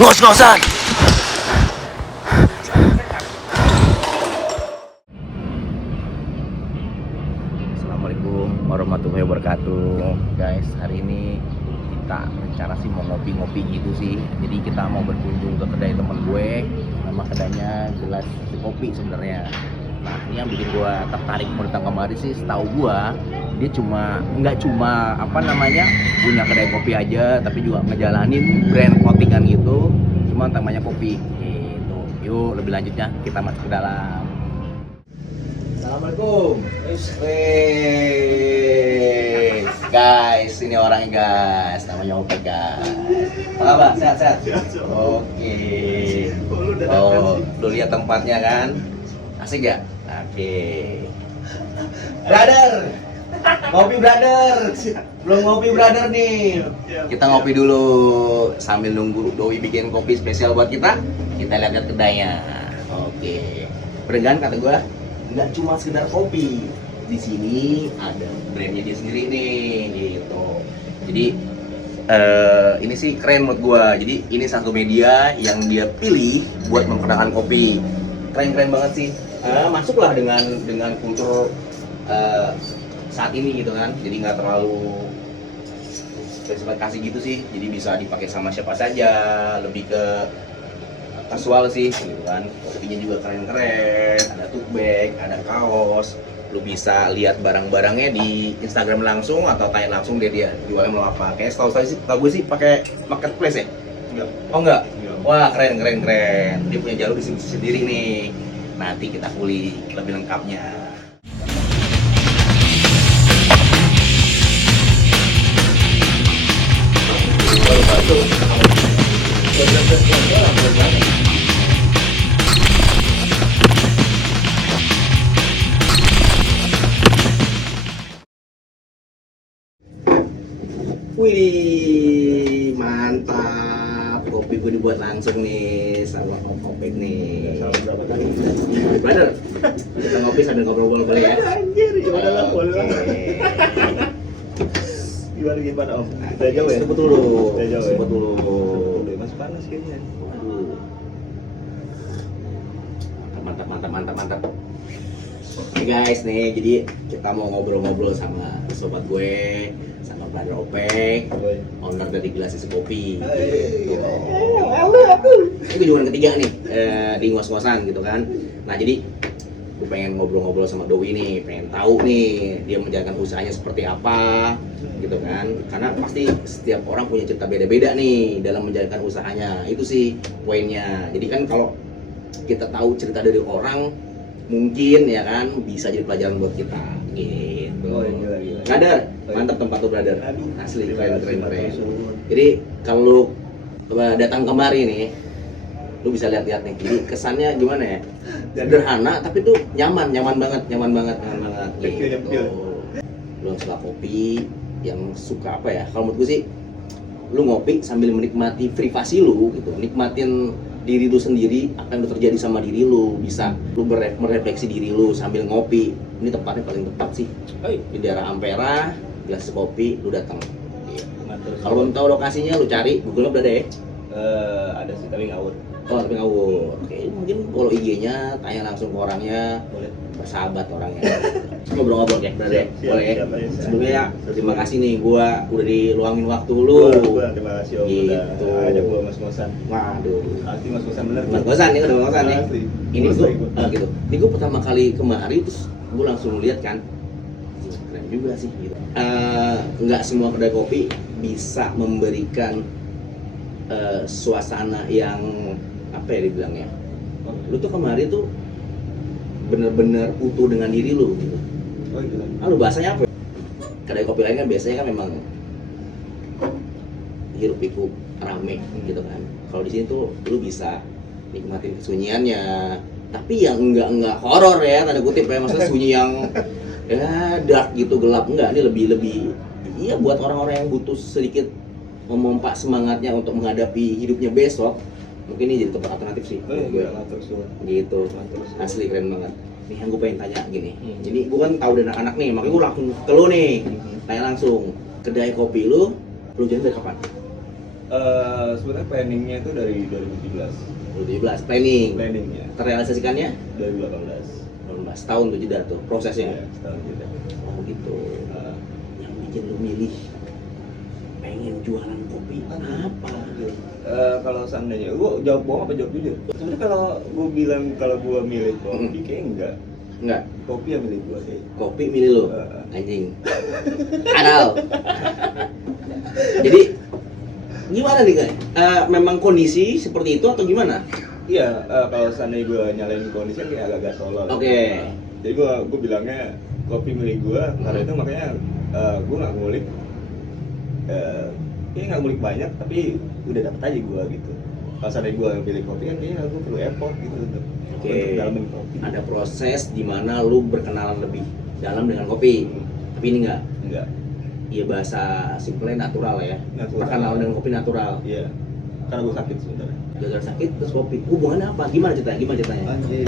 ngos-ngosan. Assalamualaikum warahmatullahi wabarakatuh. Guys, hari ini kita rencana sih mau ngopi-ngopi gitu sih. Jadi kita mau berkunjung ke kedai temen gue. Nama kedainya Gelas Kopi sebenarnya. Nah, ini yang bikin gue tertarik mau datang kemari sih, setahu gue dia nggak cuma punya kedai kopi aja, tapi juga ngejalanin brand clothingan gitu, cuma namanya kopi gitu. Yuk, lebih lanjutnya kita masuk ke dalam. Assalamualaikum. Guys, ini orangnya guys, namanya Ope guys. Apa kabar? Sehat-sehat? Oke. Oh, lu lihat tempatnya kan? Asik gak? Oke. Brother, ngopi brother. Belum ngopi brother nih. Kita ngopi dulu sambil nunggu Doi bikin kopi spesial buat kita. Kita lihat kedainya. Oke. Berengan kata gua, nggak cuma sekedar kopi. Di sini ada brandnya dia sendiri nih, gitu. Jadi ini sih keren menurut gua. Jadi ini satu media yang dia pilih buat memperkenalkan kopi. Keren banget sih. Masuklah dengan kultur saat ini gitu kan. Jadi nggak terlalu spesifikasi gitu sih. Jadi bisa dipakai sama siapa saja. Lebih ke casual sih gitu kan. Kopinya juga keren-keren. Ada tote bag, ada kaos. Lu bisa lihat barang-barangnya di Instagram langsung atau tanya langsung dia jualnya mau apa. Kayaknya setahu gue sih pakai marketplace ya? Enggak. Oh enggak? Wah, keren. Dia punya jalur distribusi sendiri nih. Nanti kita kulik lebih lengkapnya. Wih, mantap. Kopi gue dibuat langsung nih sama Om Opek nih. Berapa kali? Brother, kita ngopi sambil ngobrol-ngobrol boleh ya? Anjir, gimana lah, boleh lah. Oke. Gimana Om? Udah jauh ya? Sebut dulu. Udah jauh ya? Sebut dulu. Udah masih panas kayaknya. Waduh. Mantap. Oke guys, nih jadi kita mau ngobrol-ngobrol sama sobat gue, sama Brother Opek, owner dari Gelas Kopi. Gitu. Ini kunjungan ketiga nih di ngos-ngosan gitu kan. Nah jadi gue pengen ngobrol-ngobrol sama Doi nih, pengen tahu nih dia menjalankan usahanya seperti apa gitu kan. Karena pasti setiap orang punya cerita beda-beda nih dalam menjalankan usahanya. Itu sih poinnya. Jadi kan kalau kita tahu cerita dari orang, mungkin ya kan bisa jadi pelajaran buat kita gitu. Oh, gila. Brother, mantap tempat tuh brother. Aduh, Asli terima keren. kasih. Jadi kalau lu datang kemari nih, lu bisa lihat-lihat nih. Jadi kesannya gimana ya? Sederhana tapi tuh nyaman banget gitu. Lu suka kopi, yang suka apa ya? Kalau menurut gue sih lu ngopi sambil menikmati privasi lu gitu. Nikmatin diri lu sendiri, apa yang udah terjadi sama diri lu, bisa lu merefleksi diri lu sambil ngopi. Ini tempatnya paling tepat sih. Di daerah Ampera, Gelas Kopi, lu datang. Kalau belum tahu lokasinya, lu cari Google Map ada ya? Ada sih tapi ngawur. Oh, tapi ngawur. Oke, mungkin follow IG-nya, tanya langsung ke orangnya. Boleh. Bersahabat orangnya. Ngobrol-ngobrol ya, brother. Boleh ya? Siap. Sebelumnya ya, terima kasih nih, gua udah diluangin waktu lu. Terima kasih Om. Gitu. Udah ajak gua mas-ngosan. Waduh. Asli mas-ngosan bener. Mas-ngosan nih, udah mas-ngosan nih. Asli. Ini Terus gua, ikut. gitu. Ini gua pertama kali kemari terus gua langsung lihat kan. Keren juga sih gitu. Nggak semua kedai kopi bisa memberikan suasana yang apa ya dibilangnya. Lu tuh kemari tuh bener-bener utuh dengan diri lu gitu. Oh gitu. Lu bahasanya apa? Kedai kopi lain kan biasanya kan memang hiruk pikuk rame gitu kan. Kalau di sini tuh lu bisa nikmatin kesunyiannya, tapi yang enggak horor ya tanda kutip ya, maksudnya sunyi yang ya dark gitu, gelap. Enggak, ini lebih iya buat orang-orang yang butuh sedikit memompa semangatnya untuk menghadapi hidupnya besok. Mungkin ini jadi tempat alternatif sih. Oh iya, ngatur semua. Gitu. Asli keren banget. Nih yang gue pengen tanya gini. Jadi gue kan tahu dari anak-anak nih, makanya gue langsung ke lu nih. Tanya langsung, kedai kopi lu jalan dari kapan? Sebenarnya planningnya itu dari 2017. 2017 planning. Planningnya Terrealisasikannya 2018. 18 tahun tuh jeda tuh prosesnya. Ya, setahun jeda. Oh gitu. Yang bikin lu milih pengen jualan kopi apa? Kalau seandainya, gue jawab bohong apa jawab jujur? Sebenarnya kalau gue bilang kalau gue milih kopi, kayaknya enggak. Enggak. Kopi yang milih gue kayak. Kopi milih lu. Anjing. Kadal. Jadi gimana nih guys? Memang kondisi seperti itu atau gimana? Iya, kalau seandainya gue nyalain kondisi kan kayak agak tolol. Oke. Jadi gue bilangnya kopi milik gue, karena itu makanya gue nggak ngulik. Kayaknya nggak ngulik banyak, tapi udah dapet aja gue gitu. Kalau seandainya gue pilih kopi kan kayaknya gue perlu effort gitu untuk dalamin kopi. Ada proses di mana lu berkenalan lebih dalam dengan kopi. Tapi ini enggak. Iya bahasa simpelnya natural ya. Perkenalan dengan kopi natural. Iya. Karena gue sakit sebenarnya. Gara-gara sakit terus kopi. Hubungannya apa? Gimana ceritanya? Anjir.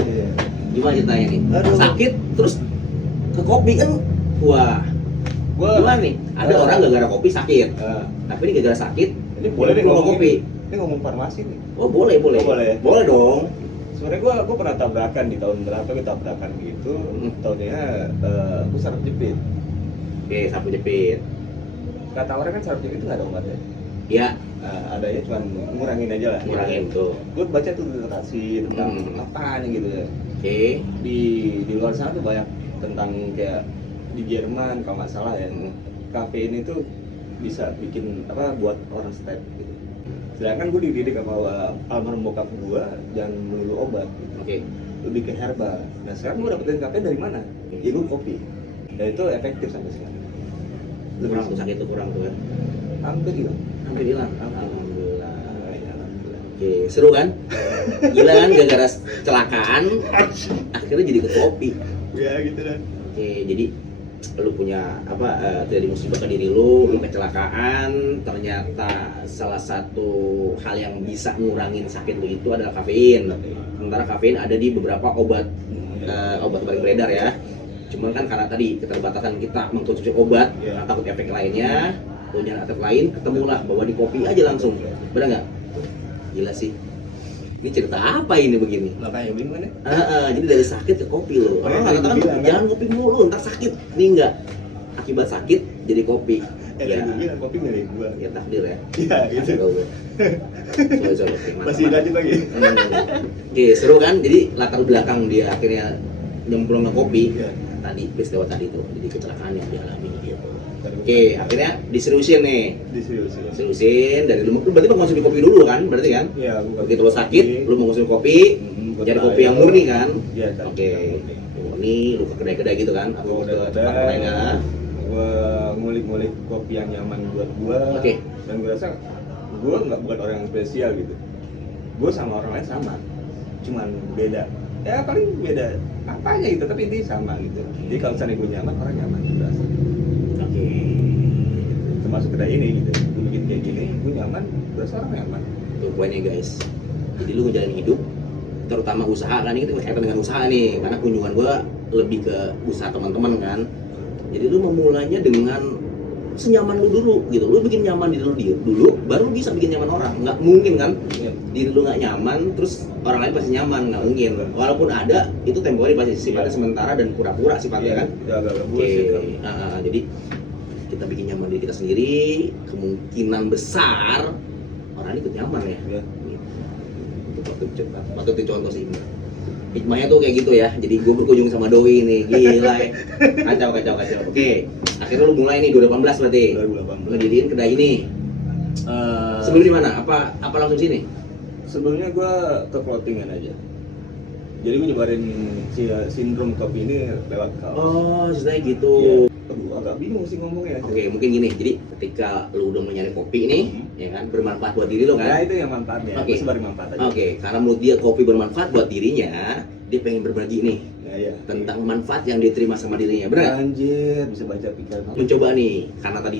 Gimana ceritanya nih? Aduh. Sakit terus ke kopi kan wah. Gimana nih? Ada orang gara-gara kopi sakit. Tapi ini gara-gara sakit. Ini boleh nih ngomong kopi. Ini ngomong farmasi nih. Oh, boleh. Oh, boleh. Boleh dong. Sebenarnya gue pernah tabrakan di tahun berapa gue tabrakan gitu. Tahunnya gue saraf jepit. Oke, sapu jepit. Kata orang kan saraf jepit itu nggak ada obatnya. Ya, Adanya cuma ngurangin aja lah. ngurangin tuh. Gue baca tuh literasi tentang apaan gitu ya. Oke. Di luar sana tuh banyak tentang kayak di Jerman kalau nggak salah ya. Kafein itu bisa bikin apa buat orang step gitu. Sedangkan gue dididik sama almarhum bokap gue jangan melulu obat gitu. Oke. Lebih ke herbal. Nah sekarang gue dapetin kafein dari mana? Ya gue kopi. Dan itu efektif sampai sekarang. Kurang tuh sakit tuh kurang tuh ya. Hampir hilang. Hampir hilang. Alhamdulillah. Alhamdulillah. Oke, seru kan? Gila kan gara-gara kecelakaan akhirnya jadi ke kopi. Ya gitu kan. Oke, jadi lu punya apa terjadi musibah ke diri lu kecelakaan, ternyata salah satu hal yang bisa ngurangin sakit lu itu adalah kafein. Sementara kafein ada di beberapa obat obat-obat yang beredar ya. Cuman kan karena tadi keterbatasan kita mengkonsumsi obat, takut efek lainnya, punya efek lain, ketemulah bahwa di kopi aja langsung. Benar nggak? Gila sih. Ini cerita apa ini begini? Makanya bingung kan ya? Jadi dari sakit ke kopi loh. Orang katakan jangan kopi mulu, ntar sakit. Ini enggak. Akibat sakit jadi kopi. Ya, gue bilang kopi milik gue. Ya takdir ya. Iya gitu. Soalnya Masih lanjut lagi. Oke, seru kan? Jadi latar belakang dia akhirnya nyemplung ke kopi. Iya. Tadi peristiwa tadi tuh, jadi kecelakaan yang dialami gitu. Oke, akhirnya diseriusin nih. Diseriusin dari lu berarti lu mengonsumsi kopi dulu kan? Berarti kan? Iya, gue begitu lo sakit, lu mengonsumsi kopi, jadi kopi yang murni kan? Iya, Oke. Murni, lu ke kedai-kedai gitu kan? Atau ke tempat lainnya? Gue ngulik-ngulik kopi yang nyaman buat gue. Oke. Dan gue rasa gue bukan orang yang spesial gitu. Gue sama orang lain sama, cuman beda. Ya paling beda apanya gitu, tapi ini sama gitu. Jadi kalau misalnya gue nyaman, orang nyaman gue rasa. Oke. Termasuk kedai ini gitu. Gue bikin kayak gini, gue nyaman, gue rasa orang nyaman. Tuh poinnya guys. Jadi lu ngejalanin hidup, terutama usaha kan, ini kita berkaitan dengan usaha nih, karena kunjungan gua lebih ke usaha teman-teman kan. Jadi lu memulainya dengan senyaman lu dulu gitu. Lu bikin nyaman diri lu dulu, baru lu bisa bikin nyaman orang. Nggak mungkin kan? Diri lu nggak nyaman, terus orang lain pasti nyaman, nggak mungkin. Walaupun ada, itu temporary pasti sifatnya sementara dan pura-pura sifatnya kan. Oke. Jadi kita bikin nyaman diri kita sendiri, kemungkinan besar orang ikut nyaman ya. Itu patut dicontoh sih. Hikmahnya tuh kayak gitu ya. Jadi gue berkunjung sama Doi nih, gila ya. Kacau. Oke, akhirnya lu mulai nih 2018 berarti. 2018. Ngediriin kedai ini. Sebelum di mana? Apa langsung sini? Sebelumnya gue ke clothingan aja. Jadi gue nyebarin sindrom kopi ini lewat kaos. Oh, ceritanya gitu. Iya. Aduh, agak bingung sih ngomongnya. Oke, mungkin gini. Jadi ketika lu udah mencari kopi nih, ya kan, bermanfaat buat diri lo kan? Nah, itu yang manfaatnya. Oke. Sebarin manfaat aja. Oke, karena menurut dia kopi bermanfaat buat dirinya, dia pengen berbagi nih Iya. tentang manfaat yang diterima sama dirinya, benar? Anjir, bisa baca pikiran. Mencoba nih, karena tadi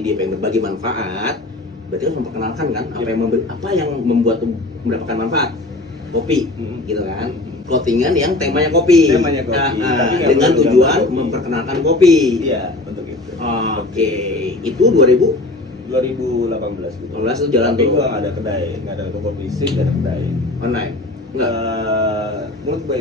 dia pengen berbagi manfaat, berarti harus memperkenalkan kan apa yang membuat lu mendapatkan manfaat, kopi, gitu kan? Clothingan yang temanya kopi, Temanya kopi, tapi nggak dengan perlu tujuan gambar kopi. memperkenalkan kopi. Iya, untuk itu. Oke, itu 2018. 2018 gitu. 18 tuh jalan Tapi tuh. gua nggak ada kedai, nggak ada toko fisik, nggak ada kedai. Online? Enggak. Mulut ke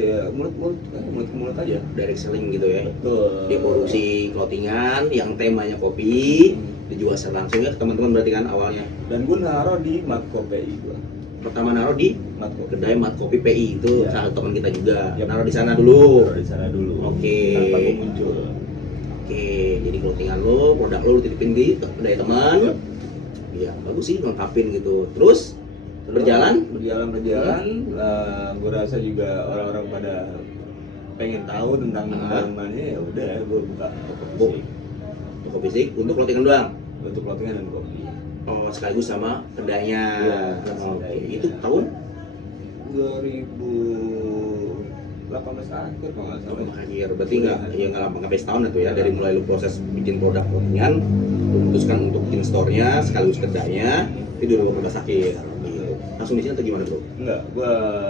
mulut aja. Direct selling gitu ya. Betul. Dia produksi clothingan yang temanya kopi, dijual secara langsung ya ke teman-teman berarti kan awalnya. Dan gua naruh di Matko PI gua. Pertama naruh di Matko. kedai Mat Kopi PI itu Iya. salah satu teman kita juga. Yap. Naruh di sana dulu. Naruh di sana dulu. Oke. Tanpa gua muncul. Oke, jadi clothingan lo, produk lo titipin di kedai teman. Iya, bagus sih lengkapin gitu. Terus berjalan? Berjalan. Gue rasa juga orang-orang pada pengen tahu tentang minumannya, ya udah gue buka toko fisik Toko fisik untuk clothingan doang. untuk clothingan dan kopi. Oh, sekaligus sama kedainya. Iya, Oke, kedai. itu tahun 2018 akhir kalau nggak salah. akhir. Berarti nggak lama, nggak sampai setahun itu ya. Dari mulai lu proses bikin produk clothingan, lu memutuskan untuk bikin store-nya sekaligus kedainya, itu 2018 akhir. Gitu. Langsung di sini atau gimana bro? Enggak,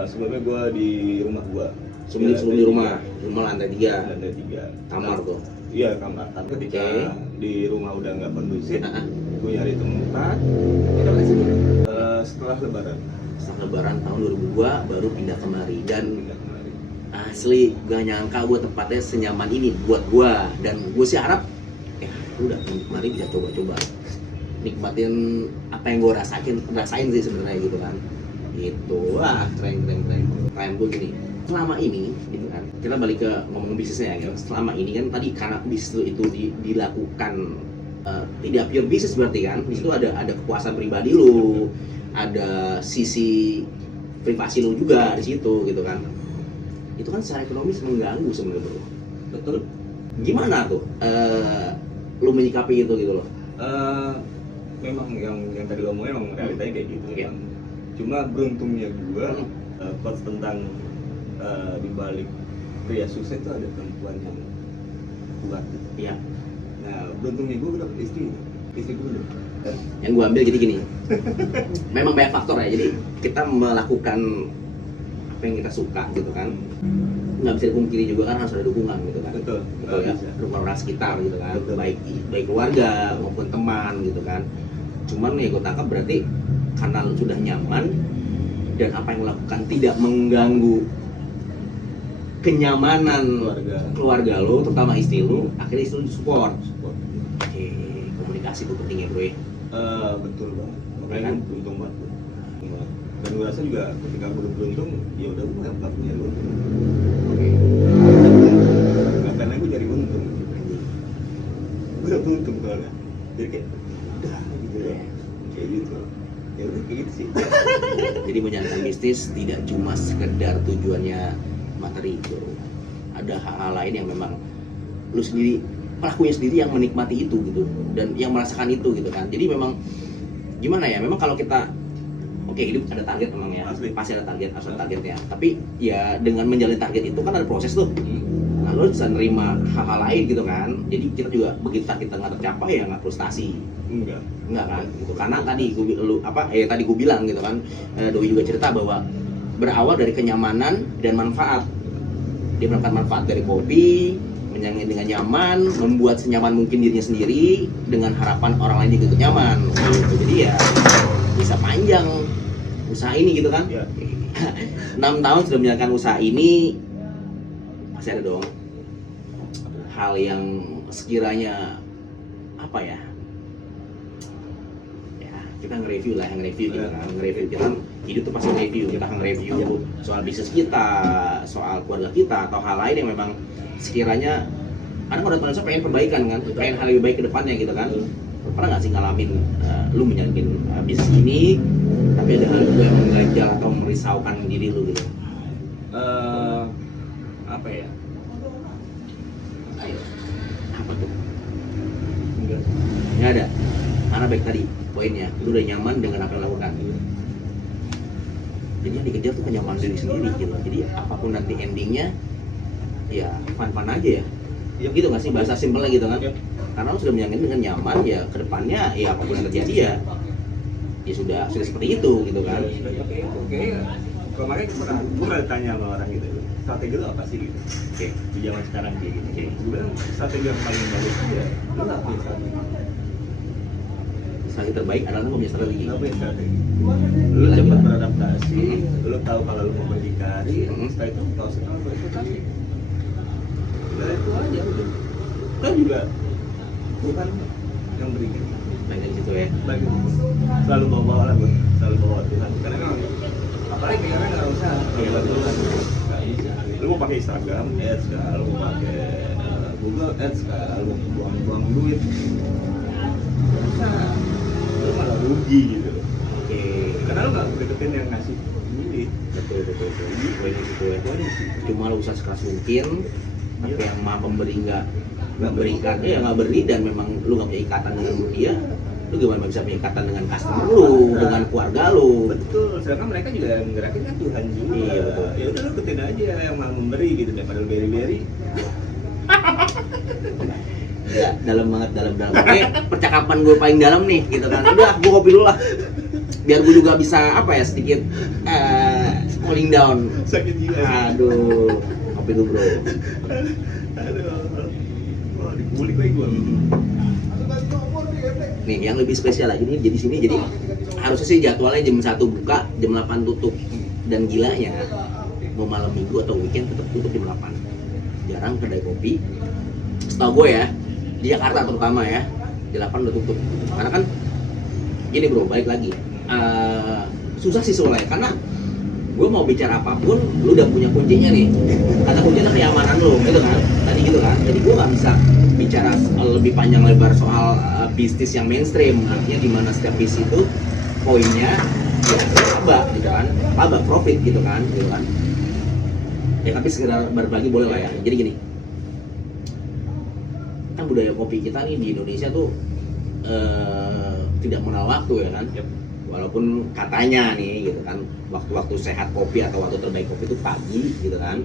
sebelumnya gue di rumah gue. Sebelum di rumah lantai 3 Lantai 3 kamar tuh. Iya, kamar. Tapi ketika Oke. di rumah udah nggak kondusif, Nah, gue nyari tempat. kita ke sini. Setelah lebaran Setelah lebaran tahun 2002 baru pindah kemari dan pindah kemari. asli gak nyangka gue tempatnya senyaman ini buat gue, dan gue sih harap ya udah kemari bisa coba-coba nikmatin apa yang gue rasain sih sebenarnya gitu kan. Gitu. Wah, keren. Pertanyaan gue gini, selama ini gitu kan, kita balik ke ngomong bisnisnya ya. Selama ini kan tadi karena bisnis itu dilakukan tidak pure bisnis berarti kan, di situ ada kepuasan pribadi lu, ada sisi privasi lu juga di situ gitu kan. Itu kan secara ekonomis mengganggu sebenarnya bro. Betul. Gimana tuh lu menyikapi itu gitu loh? Memang yang tadi lo ngomongin memang realitanya kayak gitu. Iya. Memang. Cuma beruntungnya gue quotes tentang di balik pria sukses itu ada perempuan yang kuat. Iya. Nah, beruntungnya gue dapet istri gue udah. Yang gue ambil jadi gini, memang banyak faktor ya. Jadi kita melakukan apa yang kita suka gitu kan, nggak bisa dipungkiri juga kan harus ada dukungan gitu kan. Betul. Ya, Bisa. dukungan orang sekitar gitu kan, Betul. baik keluarga maupun teman gitu kan. Cuman ya gue tangkap berarti karena lu sudah nyaman dan apa yang lu lakukan tidak mengganggu kenyamanan keluarga lu, terutama istri lu, akhirnya istri lu support. Oke, komunikasi itu penting ya bro ya. Betul banget. Makanya Kan? gue beruntung banget. Dan gue rasa juga ketika gue beruntung, ya udah gue nggak punya untung. Oke. Nggak karena gue cari untung. Gue udah beruntung soalnya. Jadi kayak udah gitu ya. Kayak gitu. Ya udah kayak gitu sih. Jadi menjalankan bisnis tidak cuma sekedar tujuannya materi bro. Ada hal-hal lain yang memang lu sendiri, pelakunya sendiri yang menikmati itu gitu, dan yang merasakan itu gitu kan. Jadi memang gimana ya, memang kalau kita hidup ada target memang ya, Asli. pasti ada target, harus ada targetnya. Tapi ya dengan menjalani target itu kan ada proses tuh. Nah, lo bisa nerima hal-hal lain gitu kan. Jadi kita juga begitu kita nggak tercapai ya nggak frustasi. Enggak kan gitu. Karena tadi gue bilang gitu kan, Doi juga cerita bahwa berawal dari kenyamanan dan manfaat. Dia mendapatkan manfaat dari kopi, menyanyi dengan nyaman, membuat senyaman mungkin dirinya sendiri dengan harapan orang lain juga ikut nyaman gitu. Jadi ya bisa panjang usaha ini gitu kan. Ya. 6 tahun sudah menjalankan usaha ini, masih ada dong hal yang sekiranya apa ya, kita nge-review lah, gitu kan. Nge-review kita hidup tuh pasti nge-review, kita akan nge-review soal bisnis kita, soal keluarga kita, atau hal lain yang memang sekiranya kadang orang manusia pengen perbaikan kan, pengen hal lebih baik ke depannya gitu kan. Pernah nggak sih ngalamin lu menjalankan bisnis ini tapi ada hal juga yang mengganjal atau merisaukan diri lu gitu? Apa ya? Ayo, apa tuh? Enggak. Nggak ada, karena baik tadi poinnya, lu udah nyaman dengan apa yang lakukan. Jadi yang dikejar tuh kenyamanan diri sendiri gitu. Jadi apapun nanti endingnya ya fun-fun aja ya. Gitu nggak sih, bahasa simpelnya gitu kan? Karena lu sudah menjalani dengan nyaman, ya kedepannya ya apapun yang terjadi ya sudah seperti itu gitu kan. Oke. Kemarin gue pernah tanya sama orang gitu, strategi lu apa sih gitu? Oke. Di zaman sekarang kayak gini. Gue bilang strategi yang paling bagus itu ya lu nggak punya strategi. strategi terbaik adalah nggak punya strategi. Nggak punya strategi. Lu cepat beradaptasi, lu tahu kalau lu mau berdikari, setelah itu tahu sekarang berekspektasi. Udah itu aja udah. Kan juga bukan yang berikan. Bagian situ ya. Bagi selalu bawa lah gue, selalu bawa Tuhan. Karena memang apalagi kan nggak usah bawa Tuhan, nggak bisa. Lu mau pakai Instagram Ads kah, lu mau pakai Google Ads kah, lu buang-buang duit, nggak usah. Lu malah rugi gitu. Oke. Karena lu nggak deketin yang ngasih duit. Betul. Jadi poinnya situ ya. Cuma lu usaha sekeras mungkin, tapi yang maha pemberi nggak berikan, ya nggak beri dan memang lu nggak punya ikatan dengan dia, lu gimana bisa punya ikatan dengan customer lu, dengan keluarga lu? Betul. Sedangkan mereka juga yang ngerakin kan Tuhan juga. Iya, betul. Ya udah lu ikutin aja yang maha memberi gitu daripada lu beri-beri. Ya, dalam banget. Oke, percakapan gue paling dalam nih, gitu kan. Udah, gue kopi dulu lah. Biar gue juga bisa apa ya sedikit cooling down. Sakit jiwa. Aduh, kopi dulu bro. Aduh. Oh, dibully gue. Nih, yang lebih spesial lagi nih jadi sini, jadi harusnya sih jadwalnya jam 1 buka, jam 8 tutup. Dan gilanya mau malam minggu atau weekend tetap tutup jam 8. Jarang kedai kopi. Setahu gue ya, di Jakarta terutama ya, di 8 udah tutup. Karena kan gini bro, balik lagi. Susah sih soalnya karena gue mau bicara apapun, lu udah punya kuncinya nih. Kata kuncinya kenyamanan lu, gitu kan? Tadi gitu kan. Jadi gue nggak bisa bicara lebih panjang lebar soal bisnis yang mainstream. Artinya di mana setiap bisnis itu poinnya ya laba, gitu kan? Laba, profit, gitu kan? Ya tapi sekedar berbagi boleh lah ya. Jadi gini, kan budaya kopi kita nih di Indonesia tuh tidak mengenal waktu ya kan? Yep. Walaupun katanya nih gitu kan waktu-waktu sehat kopi atau waktu terbaik kopi itu pagi gitu kan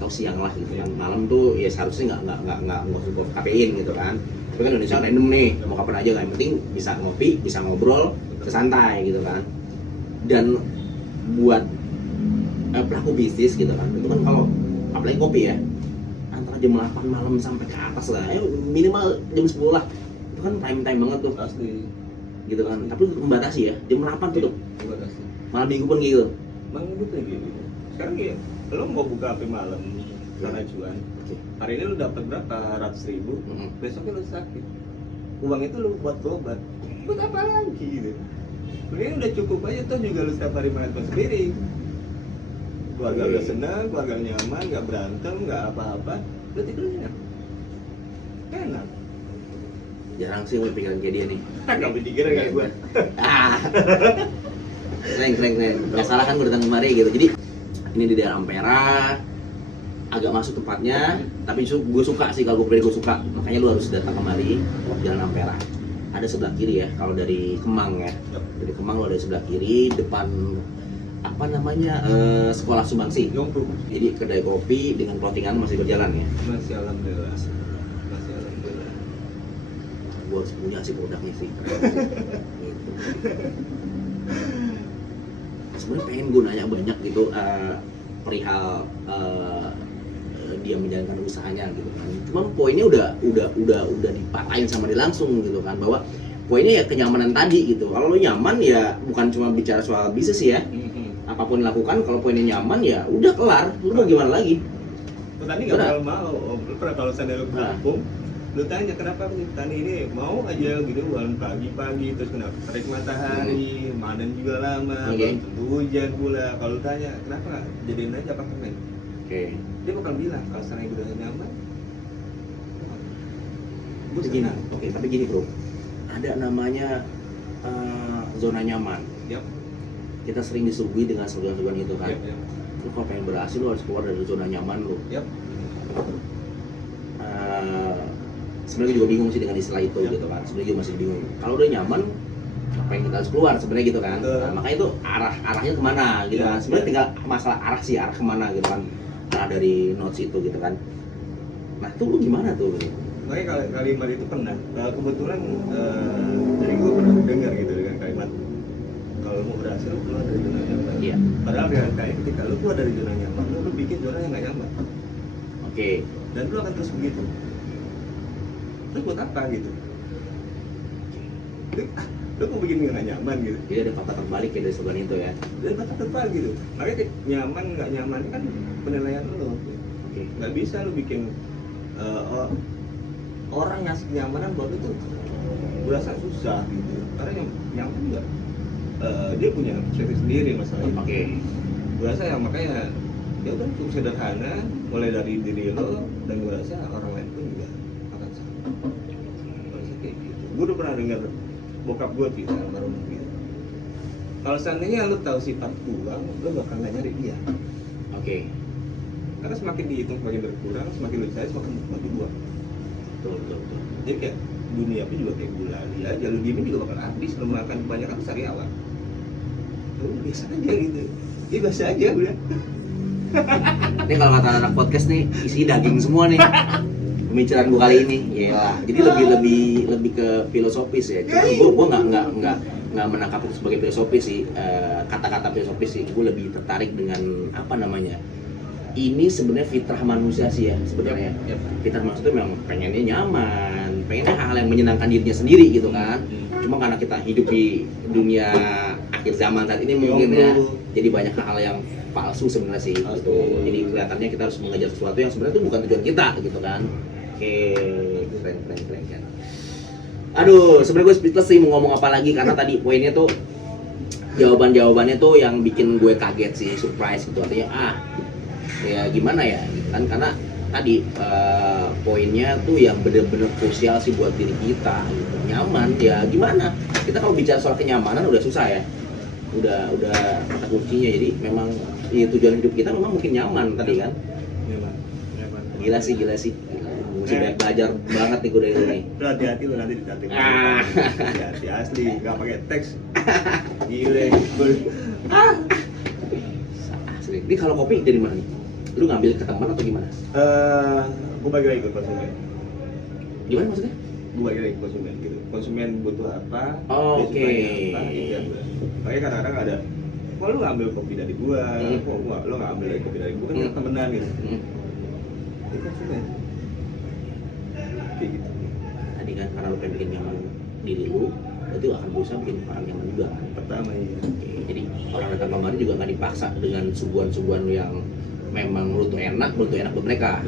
atau siang lah gitu kan, malam tuh ya seharusnya nggak suka kafein gitu kan, tapi kan Indonesia random nih mau kapan aja kan, yang penting bisa ngopi, bisa ngobrol, sesantai gitu kan. Dan buat pelaku bisnis gitu kan, itu kan kalau apalagi kopi ya antara jam 8 malam sampai ke atas lah, minimal jam 10 lah, itu kan prime time banget tuh Pasti. gitu kan, tapi membatasi ya jam 8 tutup, Pasti. malam minggu pun gitu. Bang betul gitu. Sekarang ya, lo mau buka HP malam karena cuan. Hari ini lo dapat berapa ratus ribu, besoknya lo sakit. Uang itu lo buat berobat. Buat apa lagi gitu? Ini udah cukup aja tuh juga lo setiap hari makan sendiri. Keluarga udah senang, keluarga nyaman, nggak berantem, nggak apa-apa. Lo tidurnya enak. Jarang sih gue pikiran kayak dia nih. Nggak berpikiran kayak gue. Keren. Nggak salah kan gue datang kemari gitu. Jadi ini di daerah Ampera, agak masuk tempatnya, tapi gue suka sih, kalau gue suka. Makanya lu harus datang kemari, Jalan Ampera. Ada sebelah kiri ya, kalau dari Kemang ya. Dari Kemang lo ada sebelah kiri, depan apa namanya sekolah Sumbangsi. Jadi kedai kopi dengan clothingan masih berjalan ya. Masih alhamdulillah. Masih alhamdulillah. Gue harus punya sih produknya sih. Gitu. Sebenarnya pengen gue nanya banyak gitu perihal dia menjalankan usahanya gitu kan. Cuman poinnya udah dipatahin sama dia langsung gitu kan, bahwa poinnya ya kenyamanan tadi gitu. Kalau lo nyaman ya bukan cuma bicara soal bisnis ya. Apapun dilakukan kalau poinnya nyaman ya udah kelar. Lu mau gimana lagi? Petani nggak bakal mau. Lu pernah kalau sandal lu kampung, lu tanya kenapa petani ini mau aja gitu bulan pagi-pagi terus kena terik matahari, panen juga lama, belum tentu hujan pula. Kalau lu tanya kenapa nggak jadiin aja apartemen? Oke. Dia bakal bilang kalau sana udah nyaman. Gue gini, oke, tapi gini bro, ada namanya zona nyaman. Yap. Kita sering disuguhi dengan slogan-slogan itu kan. Yap. Lu kalau pengen berhasil lu harus keluar dari zona nyaman lu. Yap. Sebenarnya juga bingung sih dengan istilah itu gitu kan. Sebenarnya juga masih bingung. Kalau udah nyaman, apa yang kita harus keluar sebenarnya gitu kan. Nah, makanya itu arahnya kemana gitu kan. Sebenarnya tinggal masalah arah kemana gitu kan. Arah dari notes itu gitu kan. Nah tuh lu gimana tuh? Makanya kalimat itu pernah. Kebetulan jadi gue pernah dengar gitu dengan kalimat kalau mau berhasil lu keluar dari zona nyaman. Iya. Padahal realitanya ketika lu keluar dari zona nyaman, lu bikin zona yang nggak nyaman. Oke. Dan lu akan terus begitu. Terus buat apa gitu? lu kok bikin nggak nyaman gitu. Jadi ada fakta terbalik ya dari sebulan itu ya. Dan kata terbal gitu, makanya nyaman nggak nyaman kan penilaian lo. Oke. Nggak bisa lu bikin orang ngasih kenyamanan buat itu berasa susah gitu, karena yang nyaman juga dia punya perspektif sendiri masalahnya. Oke. Gue rasa ya makanya ya udah cukup sederhana, mulai dari diri lo, dan gue rasa orang lain pun juga akan sama. Gue rasa kayak gitu. Gue udah pernah dengar bokap gue gitu, baru gitu. Kalau seandainya lo tahu sifat kurang, lo bakal nggak nyari dia. Oke. Karena semakin dihitung semakin berkurang, semakin lo cari semakin buat. Betul. Jadi kayak dunia pun juga kayak gulali aja, lo diemin juga bakal habis, lo makan kebanyakan sariawan. Lo biasa aja gitu. Ya biasa aja udah. Ini kalau kata anak podcast nih isi daging semua nih pembicaraan gue kali ini. Yalah. Jadi lebih ke filosofis ya. Gue nggak menangkap itu sebagai filosofis sih, kata-kata filosofis sih. Gue lebih tertarik dengan apa namanya. Ini sebenarnya fitrah manusia sih ya sebenarnya. Fitrah manusia itu memang pengennya nyaman, pengennya hal-hal yang menyenangkan dirinya sendiri gitu kan. Cuma karena kita hidup di dunia akhir zaman saat ini mungkin ya, jadi banyak hal yang palsu sebenarnya sih gitu. Jadi kelihatannya kita harus mengejar sesuatu yang sebenarnya itu bukan tujuan kita gitu kan. Oke, keren kan. Aduh, sebenarnya gue speechless sih mau ngomong apa lagi karena tadi poinnya tuh jawabannya tuh yang bikin gue kaget sih, surprise gitu. Artinya ya gimana ya gitu kan, karena tadi poinnya tuh yang bener-bener krusial sih buat diri kita gitu. Nyaman ya gimana, kita kalau bicara soal kenyamanan udah susah ya, udah kata kuncinya. Jadi memang ya, tujuan hidup kita memang mungkin nyaman tadi kan. Nyaman. Gila sih mesti banyak belajar banget nih gue dari ini. Lu hati-hati lu nanti ditatip. Hati-hati asli, nggak pakai teks. Gile. Asli. Ini kalau kopi dari mana nih? Lu ngambil ke teman atau gimana? Gue bagi lagi ke konsumen. Gimana maksudnya? Gue bagi lagi ke konsumen gitu. Konsumen butuh apa? Oh, dia oke. sukanya apa, gitu ya. Makanya kadang-kadang ada, kok lu nggak ambil kopi dari gua? Kok lu nggak ambil kopi dari gua? Kan kita temenan gitu. Itu konsumen. Kayak gitu. Tadi kan karena lu pengen bikin nyaman diri lu, berarti lu akan berusaha bikin orang nyaman juga kan. Pertama ya. Oke, jadi orang datang kemari juga nggak dipaksa dengan suguhan-suguhan yang memang lu tuh enak buat mereka.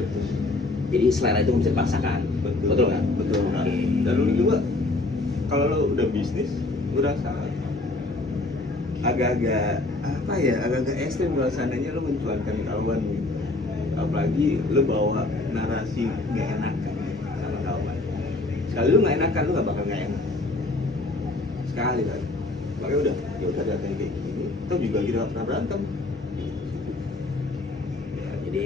Jadi selera itu bisa dipaksakan. Betul nggak? Betul. Nah, Oke. dan lu juga kalau lu udah bisnis, gue rasa agak-agak apa ya, agak-agak ekstrim kalau seandainya lu mencuankan kawan gitu. Apalagi lu bawa narasi gak enakan sama kawan. Sekali lu gak enakan, lu gak bakal gak enak. Sekali kan. Makanya udah, ya udah ada kayak gini. Atau juga kita gak pernah berantem. Ya, jadi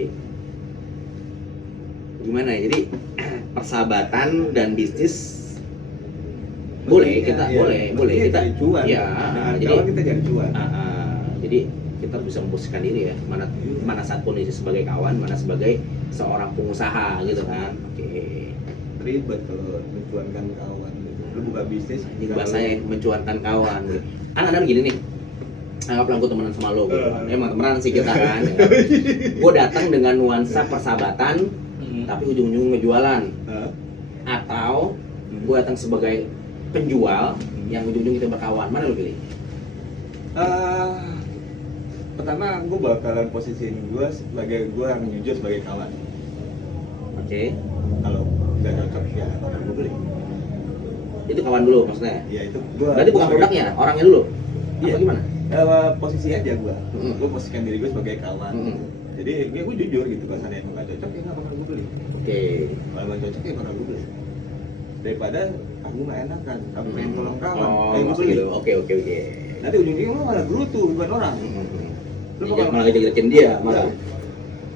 gimana ya? Jadi persahabatan dan bisnis boleh Maksudnya, kita ya, boleh kita cari cuan. ya. Nah, Jadi kawan kita cari cuan. jadi kita bisa memposisikan diri ya, mana saat kondisi sebagai kawan, mana sebagai seorang pengusaha gitu kan. Oke. Ribet kalau mencuankan kawan gitu. Lu buka bisnis Jadi bahasanya mencuankan kawan gitu. Kan ada gini nih, anggaplah gue temenan sama lo gitu kan. Emang temenan sih kita kan ya. Gue datang dengan nuansa persahabatan tapi ujung-ujung ngejualan. Atau gue datang sebagai penjual yang ujung-ujung kita berkawan. Mana lo pilih? Pertama gue bakalan posisiin gue sebagai gue yang jujur sebagai kawan. Oke. Kalau nggak cocok ya bakal gue beli. Itu kawan dulu maksudnya? Ya itu gue. Berarti bukan produknya, orangnya dulu? Iya. Apa gimana? Posisi aja gue. Mm-hmm. Gue posisikan diri gue sebagai kawan. Mm-hmm. Jadi ya gue jujur gitu, kalau seandainya nggak cocok ya nggak bakal gue beli. Oke. Kalau nggak cocok ya bakal gue beli. Daripada aku nggak enak kan, aku pengen tolong kawan, Oh, gue maksud beli. gitu. Oke. Nanti ujung-ujungnya lo malah gerutu bukan orang. Lu Jadi bakal- malah ngejelekin dia, malah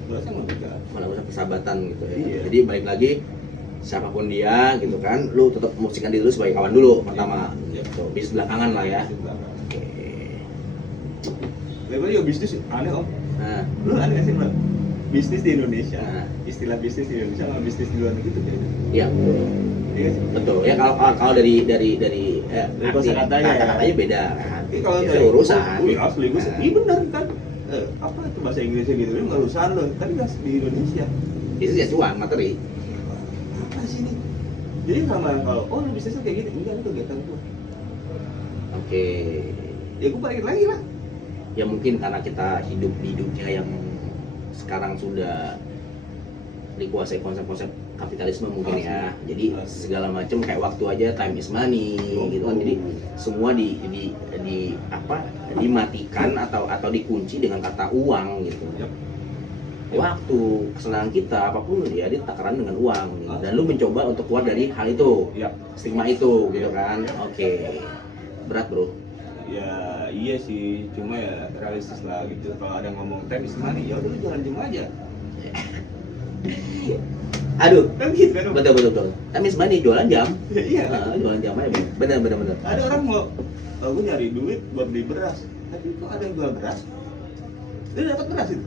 Gue rasa nggak bisa. malah usah persahabatan gitu ya. Iya. Jadi balik lagi siapapun dia gitu kan, lu tetap memposisikan diri lu sebagai kawan dulu pertama. Iya. Gitu. Bis belakangan lah ya. Oke. Daripada ya bisnis aneh om. Nah, Lu aneh nggak sih bro? Bisnis di Indonesia, Nah. istilah bisnis di Indonesia sama bisnis di luar negeri itu beda. iya Iya sih. betul. Ya kalau dari kosakatanya ya. kata-katanya beda kan. Tapi kalau Itu dari urusan. asli gue Nah. iya benar kan. Apa itu bahasa Inggrisnya gitu, ini nggak urusan lo. Tapi nggak di Indonesia. Bisnis ya cuan, materi. Apa sih ini? Jadi sama kalau lu bisnisnya kayak gitu, enggak itu kegiatan gua. Oke. Ya gue balik lagi lah. Ya mungkin karena kita hidup di dunia yang sekarang sudah dikuasai konsep-konsep kapitalisme mungkin ya. Jadi segala macam kayak waktu aja time is money gitu kan. Jadi semua di apa dimatikan atau dikunci dengan kata uang gitu. Waktu kesenangan kita apapun ya ditakaran dengan uang gitu. Dan lu mencoba untuk keluar dari hal itu, stigma itu gitu kan. Oke. Berat bro. Ya iya sih, cuma ya realistis lah gitu. Kalau ada ngomong time is money, ya udah lu jalan jam aja. Aduh, Kan gitu kan. betul. Time is money, jualan jam. Iya. Jualan jam aja. Bener. Ada orang mau, oh, gue nyari duit buat beli beras. Tapi kok ada yang jual beras? Dia dapat beras itu.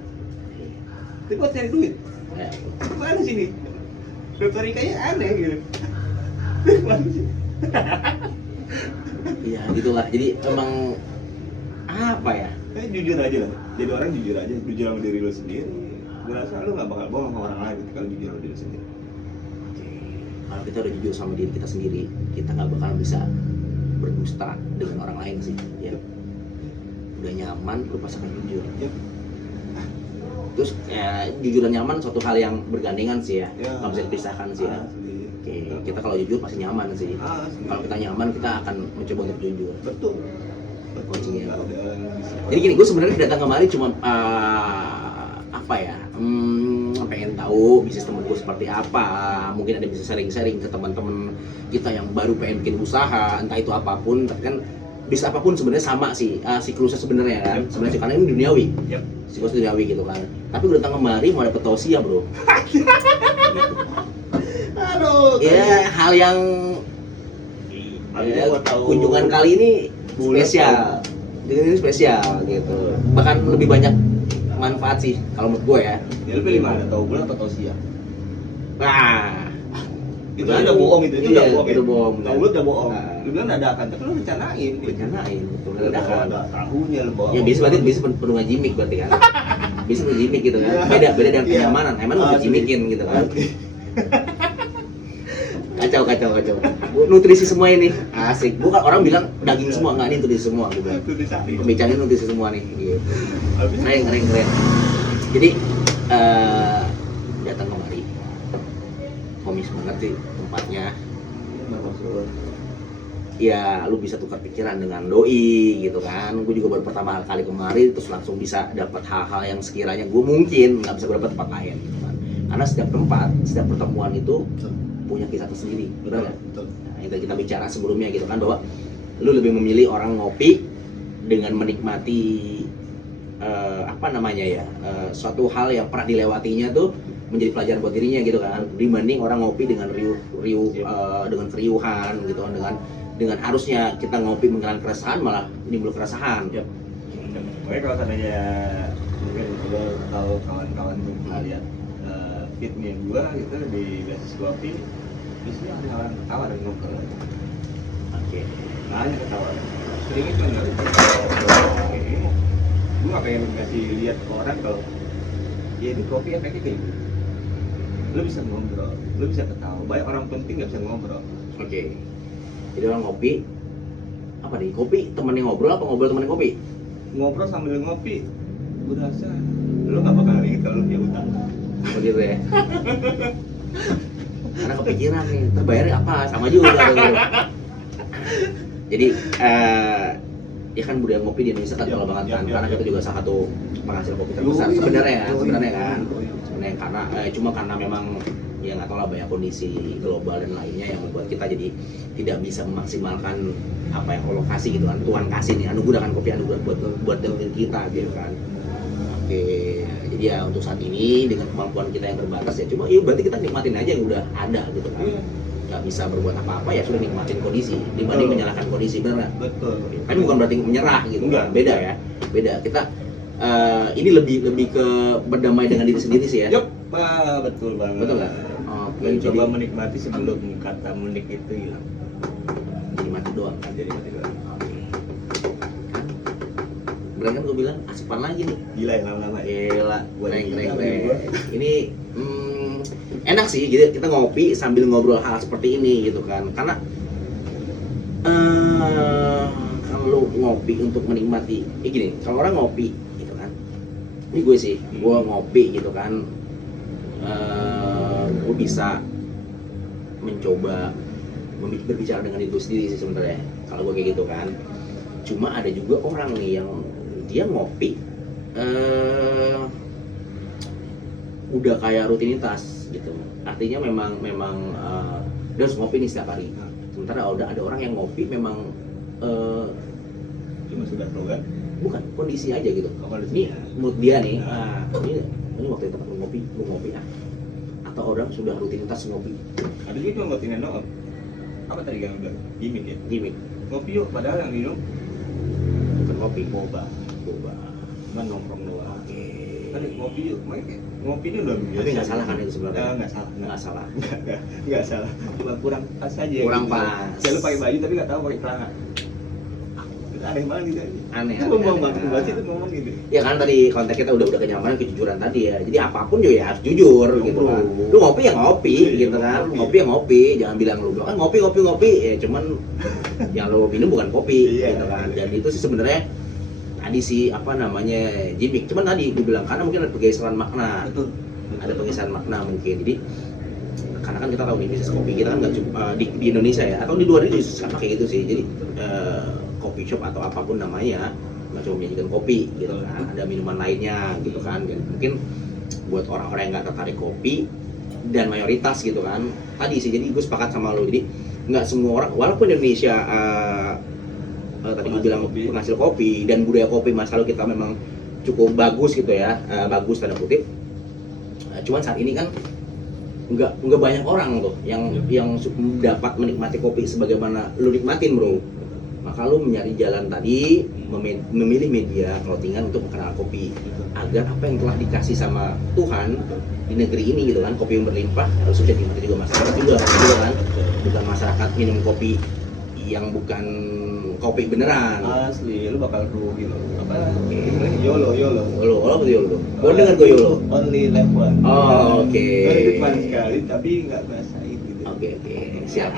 Dia buat cari duit. Ya. Mana sini? Retorikanya aneh gitu. Mana sih? Iya gitulah. Jadi emang apa ya? Jujur aja lah. Jadi orang jujur aja, jujur sama diri lo sendiri. Gue rasa lo gak bakal bohong sama orang lain gitu, kalau jujur sama diri sendiri. Oke. Kalau kita udah jujur sama diri kita sendiri, kita nggak bakal bisa berdusta dengan orang lain sih. Ya. Udah nyaman, lu pasti akan jujur. Ya. Terus jujur dan nyaman suatu hal yang bergandengan sih ya. Ya. Nggak bisa dipisahkan sih ya. Asli. Oke. Kita kalau jujur pasti nyaman sih. Asli. Kalau kita nyaman, kita akan mencoba untuk jujur. Betul. Kuncinya. Nggak ada orang yang bisa. Jadi gini, gue sebenarnya datang kemari cuma apa ya? Pengen tahu bisnis temen gue seperti apa. Mungkin ada bisa sharing-sharing ke teman-teman kita yang baru pengen bikin usaha, entah itu apapun. Tapi kan bisnis apapun sebenarnya sama sih siklusnya sebenarnya kan. Sebenarnya karena ini duniawi. Siklus duniawi gitu kan. Tapi gue datang kemari mau dapet tausiah bro. Gitu. Aduh. Ya hal yang kunjungan kali ini spesial. Ini spesial gitu. Bahkan lebih banyak manfaat sih kalau menurut gue ya. Ya lu pilih mana? Tahu bulan atau tausiah? Wah, Itu udah bohong itu udah bohong. Itu bohong. Tahu bulan udah bohong. Lu bilang dadakan, tapi lu rencanain. Rencanain, betul. Dadakan. Enggak tahunya lu bohong. Ya bisa penuh ngajimik berarti kan. Bisa ngajimik gitu kan. Beda dengan kenyamanan. Emang lu ngajimikin gitu kan. Kacau. Nutrisi semua ini. Asik. Bukan orang bilang daging semua, enggak ini nutrisi semua gitu. Pembicaraan nutrisi semua nih gitu. Keren. Jadi datang kemari. Komis banget sih tempatnya. Ya lu bisa tukar pikiran dengan doi gitu kan. Gue juga baru pertama kali kemari terus langsung bisa dapat hal-hal yang sekiranya gue mungkin nggak bisa gue dapat tempat lain gitu kan. Karena setiap pertemuan itu punya kisah tersendiri, benar nggak? Nah, yang kita bicara sebelumnya gitu kan bahwa lu lebih memilih orang ngopi dengan menikmati suatu hal yang pernah dilewatinya tuh menjadi pelajaran buat dirinya gitu kan, dibanding orang ngopi dengan dengan keriuhan gitu kan, dengan harusnya kita ngopi menghilangkan keresahan malah timbul keresahan. Pokoknya kalau seandainya mungkin lo tahu kawan-kawan gue pernah lihat fitnya gue gitu di basis kopi, isinya ada orang ketawa dan ngobrol. Oke. Banyak ketawa. Seringnya cuma nggak gue nggak pengen kasih lihat ke orang kalau ya ini kopi efeknya kayak gitu. Lo bisa ngobrol, lo bisa ketawa. Banyak orang penting nggak bisa ngobrol. Oke. Jadi orang ngopi apa nih? Kopi temennya ngobrol apa ngobrol temennya kopi? Ngobrol sambil ngopi, gue rasa lo nggak bakal inget kalau lo punya utang. Begitu ya. Karena kepikiran nih, terbayarnya apa? Sama juga gitu. Jadi ya kan budaya ngopi di Indonesia kan kalau banget kan, karena kita juga salah satu penghasil kopi terbesar sebenarnya kan. Sebenarnya karena cuma karena memang ya nggak tahu lah banyak kondisi global dan lainnya yang membuat kita jadi tidak bisa memaksimalkan apa yang Allah kasih gitu kan. Tuhan kasih nih anugerah kan, kopi anugerah buat diri kita gitu kan. Oke, jadi ya untuk saat ini dengan kemampuan kita yang terbatas ya cuma ya berarti kita nikmatin aja yang udah ada gitu kan. Nggak bisa berbuat apa-apa ya sudah nikmatin kondisi dibanding menyalahkan kondisi, benar nggak? Betul. Tapi bukan berarti menyerah gitu. Enggak. Beda ya, beda. Kita ini lebih ke berdamai dengan diri sendiri sih ya. Yup, betul banget. Betul nggak? Oke, Dan coba jadi menikmati sebelum kata menik itu hilang. jadi mati doang. Jadi mati doang. Oke. Kan, bener kan gue bilang asupan lagi nih. Gila ya lama-lama ya. Gila, keren. Gila. Ini enak sih, gitu kita ngopi sambil ngobrol hal seperti ini gitu kan. Karena lo ngopi untuk menikmati, gini, kalau orang ngopi gitu kan, ini gue sih, gue ngopi gitu kan, gue bisa mencoba berbicara dengan diri sendiri sih sebenarnya kalau gue kayak gitu kan. Cuma ada juga orang nih yang dia ngopi udah kayak rutinitas gitu, artinya memang dia harus ngopi nih setiap hari. Sementara ada orang yang ngopi memang cuma sudah tahu kan? Bukan, kondisi aja gitu. Ini mood dia nih, ini waktu itu tempat ngopi atau orang sudah rutinitas ngopi. Ada juga cuma buat ini doang. Apa tadi yang udah gimmick ya? Gimmick, Ngopi yuk, padahal yang minum bukan ngopi, boba. Cuma nongkrong doang. Kan ngopi yuk, makanya ngopi ini udah biasa. Tapi nggak salah kan itu sebenarnya? Nggak salah. Nggak salah. Cuma kurang pas aja. Kurang gitu. pas. Ya lu pakai baju tapi nggak tahu pakai celana. Aneh banget gitu. Aneh. Itu banget itu ngomong gitu. Ya kan tadi konteks kita udah kenyamanan, kejujuran tadi ya. Jadi apapun juga ya harus jujur gitu kan. Lu ngopi ya ngopi gitu kan. Ngopi ya ngopi, jangan bilang lu kan ngopi ya cuman yang lu minum bukan kopi gitu kan. Dan itu sih sebenarnya tadi sih apa namanya gimmick. Cuman tadi gue bilang karena mungkin ada pergeseran makna. Betul. Ada pergeseran makna mungkin. Jadi karena kan kita tahu nih bisnis kopi kita kan nggak cuma di Indonesia ya, atau di luar itu sama kayak gitu sih. Jadi coffee shop atau apapun namanya nggak cuma menyajikan kopi gitu kan, ada minuman lainnya gitu kan. Dan mungkin buat orang-orang yang nggak tertarik kopi dan mayoritas gitu kan tadi sih, jadi gue sepakat sama lo. Jadi nggak semua orang, walaupun Indonesia tadi gue bilang penghasil kopi dan budaya kopi masalah kita memang cukup bagus gitu ya, bagus tanda kutip. Cuman saat ini kan nggak banyak orang tuh yang dapat menikmati kopi sebagaimana lu nikmatin bro. Maka lu mencari jalan tadi, memilih media clothingan untuk mengenal kopi agar apa yang telah dikasih sama Tuhan di negeri ini gitu kan, kopi yang berlimpah harus bisa dinikmati juga masyarakat juga kan, bukan masyarakat minum kopi yang bukan kopi beneran. Asli, lu bakal rugi lo. Apa? YOLO. Apa tuh YOLO? Gue denger gue YOLO. Only live one. Oh, oke. Itu cuma sekali, tapi nggak ngerasain gitu. Oke. Siap.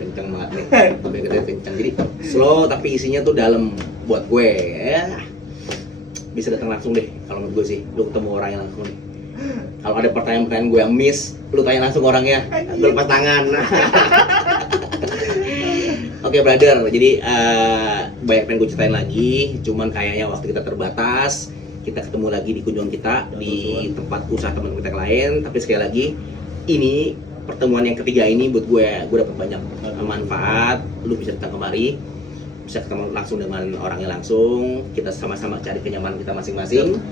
Kenceng banget nih. Sampai gede kenceng. Jadi slow tapi isinya tuh dalam buat gue. Ya. Bisa datang langsung deh kalau menurut gue sih. Lu ketemu orangnya langsung nih. Kalau ada pertanyaan-pertanyaan gue yang miss, lu tanya langsung orangnya. Lu lepas tangan. Oke, brother, jadi banyak pengen gue ceritain lagi, cuman kayaknya waktu kita terbatas. Kita ketemu lagi di kunjungan kita di tempat usaha teman kita yang lain. Tapi sekali lagi, ini pertemuan yang ketiga ini buat gue dapat banyak manfaat. Lu bisa datang kemari, bisa ketemu langsung dengan orangnya langsung. Kita sama-sama cari kenyamanan kita masing-masing.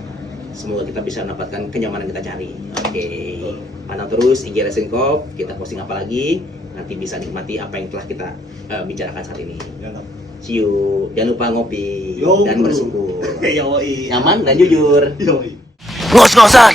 Semoga kita bisa mendapatkan kenyamanan yang kita cari. Oke, pantau terus IG Racing Cop, kita posting apa lagi. Nanti bisa nikmati apa yang telah kita bicarakan saat ini. See you. Jangan lupa ngopi dan bersyukur. Nyaman dan jujur. Yoi. Ngos-ngosan.